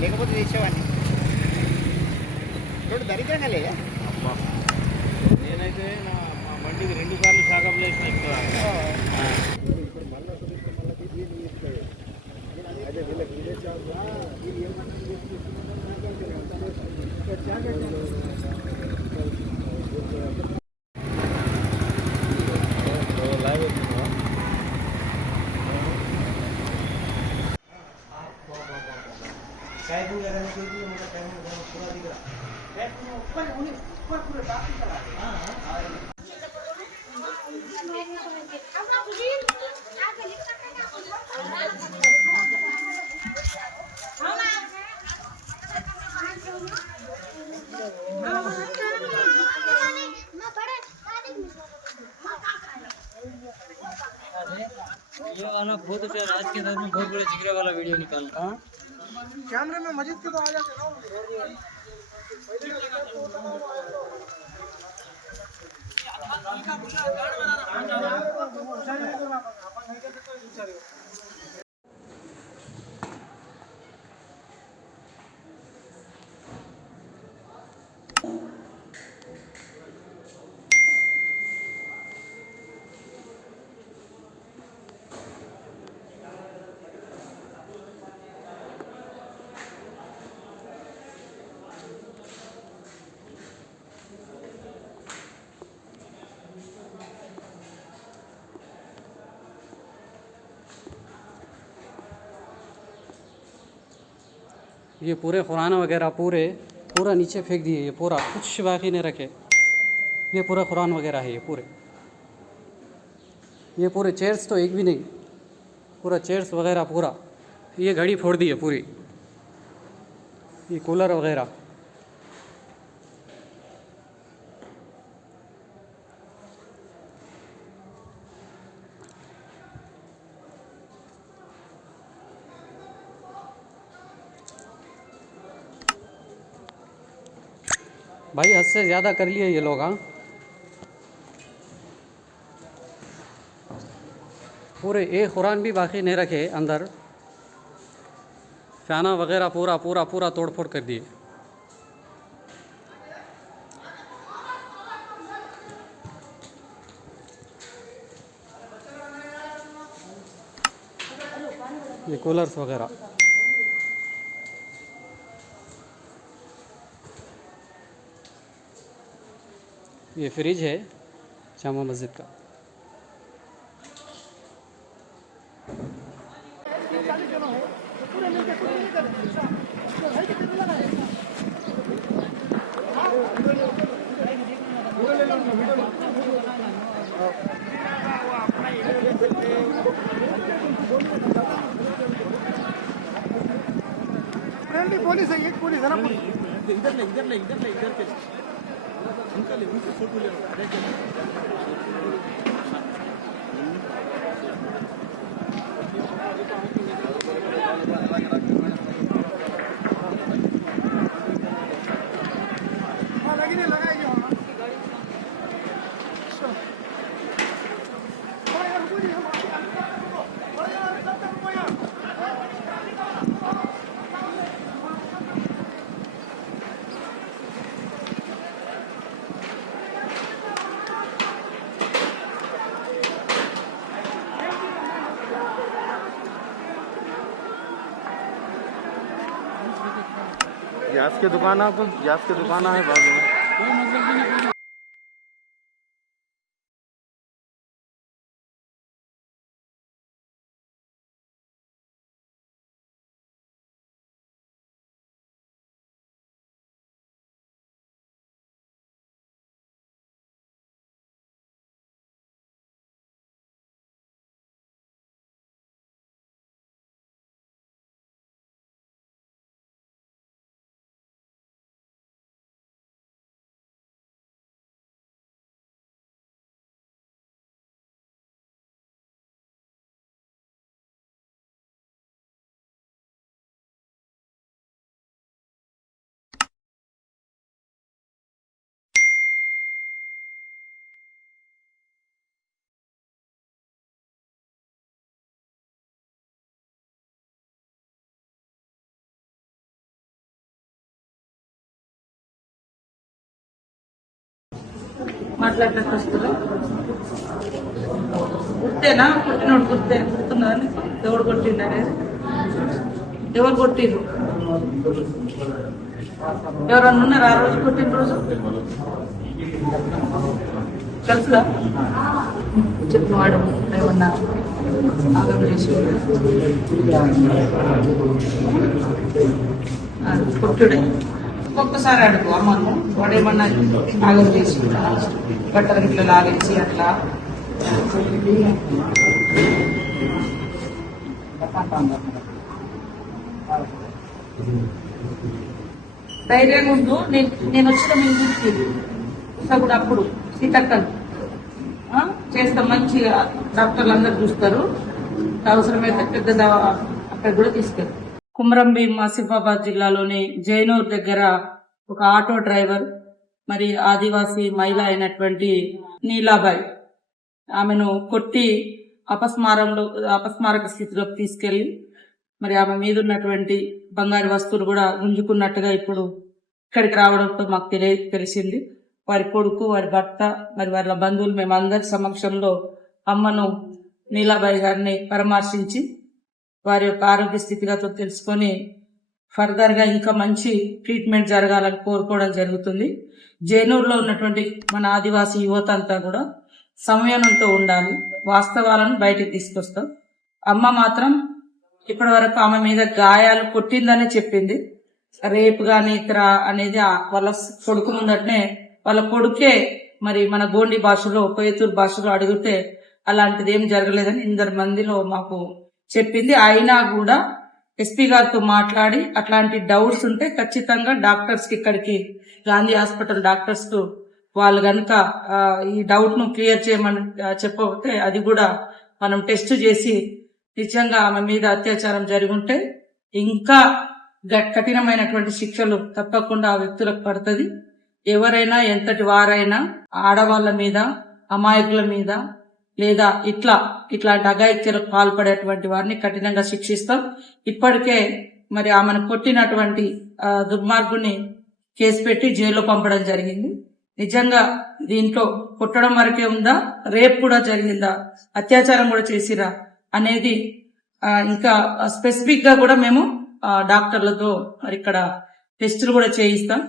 లేకపోతే తెచ్చేవాడిని రోడ్డు దరిద్రంగా లేదా నేనైతే నా మా బండికి రెండు సార్లు షాకప్ చేసిన कैप वगैरह में क्योंकि मतलब कैप में पूरा दिख रहा कैप में ऊपर उन्हें ऊपर पूरे बाकी चला हाँ अच्छा आज के दौर में बहुत बड़े जिगरे वाला वीडियो निकालना। कैमरे में मस्जिद के तो आ जाते ये पूरे कुरान वगैरह पूरे, पूरा नीचे फेंक दिए, ये पूरा। कुछ बाकी नहीं रखे। ये पूरा कुरान वगैरह है, ये पूरे। ये पूरे चेयर्स तो एक भी नहीं। पूरा चेयर्स वगैरह पूरा। ये घड़ी फोड़ दी है पूरी। ये कूलर वगैरह। भाई, हद से ज़्यादा कर लिए ये लोग हाँ। पूरे एक कुरान भी बाकी नहीं रखे अंदर। फैना वगैरह पूरा पूरा पूरा तोड़ फोड़ कर दिए। ये कूलर्स वगैरह। ये फ्रिज है जामा मस्जिद का। पुलिस है एक पुलिस है ना? पुलिस इधर नाही इधर नाही इधर नाही इधर nunca le gusta el fútbol. Gas की दुकान आपको गैस की दुकान है बाजू में। మాట్లాడలేక వస్తారు గుర్తేనా? పుట్టినోడు గుర్తే. గుర్తున్నా ఎవడు కొట్టిండు అనేది? ఎవరు కొట్టిరు ఎవరన్నా ఉన్నారు ఆ రోజు కొట్టిన రోజు? తెలుసుదా చెప్పిన వాడు. ఏమన్నా కొట్టుడే. ఒక్కసారి అడుగు అమ్మను వాడు ఏమన్నా ఆగం చేసి బట్టలు గిట్ల లాగేసి అట్లా. ధైర్యంగా ఉండు నేను నేను వచ్చిన మీ ఇంటికి. సగుడు అప్పుడు సీతక్కలు చేస్తాం మంచిగా డాక్టర్లు అందరు చూస్తారు. అవసరమైతే పెద్ద అక్కడ కూడా తీసుకెళ్ళి. కుమ్రంభీం ఆసిఫాబాద్ జిల్లాలోని జైనూర్ దగ్గర ఒక ఆటో డ్రైవర్ మరి ఆదివాసీ మహిళ అయినటువంటి నీలాబాయ్. ఆమెను కొట్టి అపస్మారంలో అపస్మారక స్థితిలోకి తీసుకెళ్ళి మరి ఆమె మీద ఉన్నటువంటి బంగారు వస్తువులు కూడా గుంజుకున్నట్టుగా ఇప్పుడు ఇక్కడికి రావడంతో మాకు తెలియ తెలిసింది. వారి కొడుకు వారి భర్త మరి వాళ్ళ బంధువులు మేము అందరి సమక్షంలో అమ్మను నీలాబాయి గారిని పరామర్శించి వారి యొక్క ఆరోగ్య స్థితిగతులు తెలుసుకొని ఫర్దర్గా ఇంకా మంచి ట్రీట్మెంట్ జరగాలని కోరుకోవడం జరుగుతుంది. జైనూరులో ఉన్నటువంటి మన ఆదివాసీ యువత అంతా కూడా సంయమనంతో ఉండాలి. వాస్తవాలను బయటకు తీసుకొస్తాం. అమ్మ మాత్రం ఇప్పటి వరకు ఆమె మీద గాయాలు కొట్టిందనే చెప్పింది. రేపు కానీ ఇతర అనేది వాళ్ళ కొడుకు ముందటనే వాళ్ళ కొడుకే మరి మన గోండి భాషలో పేతూరు భాషలో అడిగితే అలాంటిది ఏం జరగలేదని ఇందరి మందిలో మాకు చెప్పింది. అయినా కూడా ఎస్పీ గారితో మాట్లాడి అట్లాంటి డౌట్స్ ఉంటే ఖచ్చితంగా డాక్టర్స్కి ఇక్కడికి గాంధీ హాస్పిటల్ డాక్టర్స్కు వాళ్ళు కనుక ఈ డౌట్ను క్లియర్ చేయమని చెప్పకపోతే అది కూడా మనం టెస్ట్ చేసి నిజంగా ఆమె మీద అత్యాచారం జరిగి ఉంటే ఇంకా గ- కఠినమైనటువంటి శిక్షలు తప్పకుండా ఆ వ్యక్తులకు పడుతుంది. ఎవరైనా ఎంతటి వారైనా ఆడవాళ్ళ మీద అమాయకుల మీద లేదా ఇట్లా ఇట్లాంటి అఘాయిత్యాలకు పాల్పడేటువంటి వారిని కఠినంగా శిక్షిస్తాం. ఇప్పటికే మరి ఆమెను కొట్టినటువంటి దుర్మార్గుని కేసు పెట్టి జైల్లో పంపడం జరిగింది. నిజంగా దీంట్లో కొట్టడం వరకే ఉందా? రేప్ కూడా జరిగిందా? అత్యాచారం కూడా చేసిరా? అనేది ఇంకా స్పెసిఫిక్గా కూడా మేము డాక్టర్లతో మరి ఇక్కడ టెస్టులు కూడా చేయిస్తాం.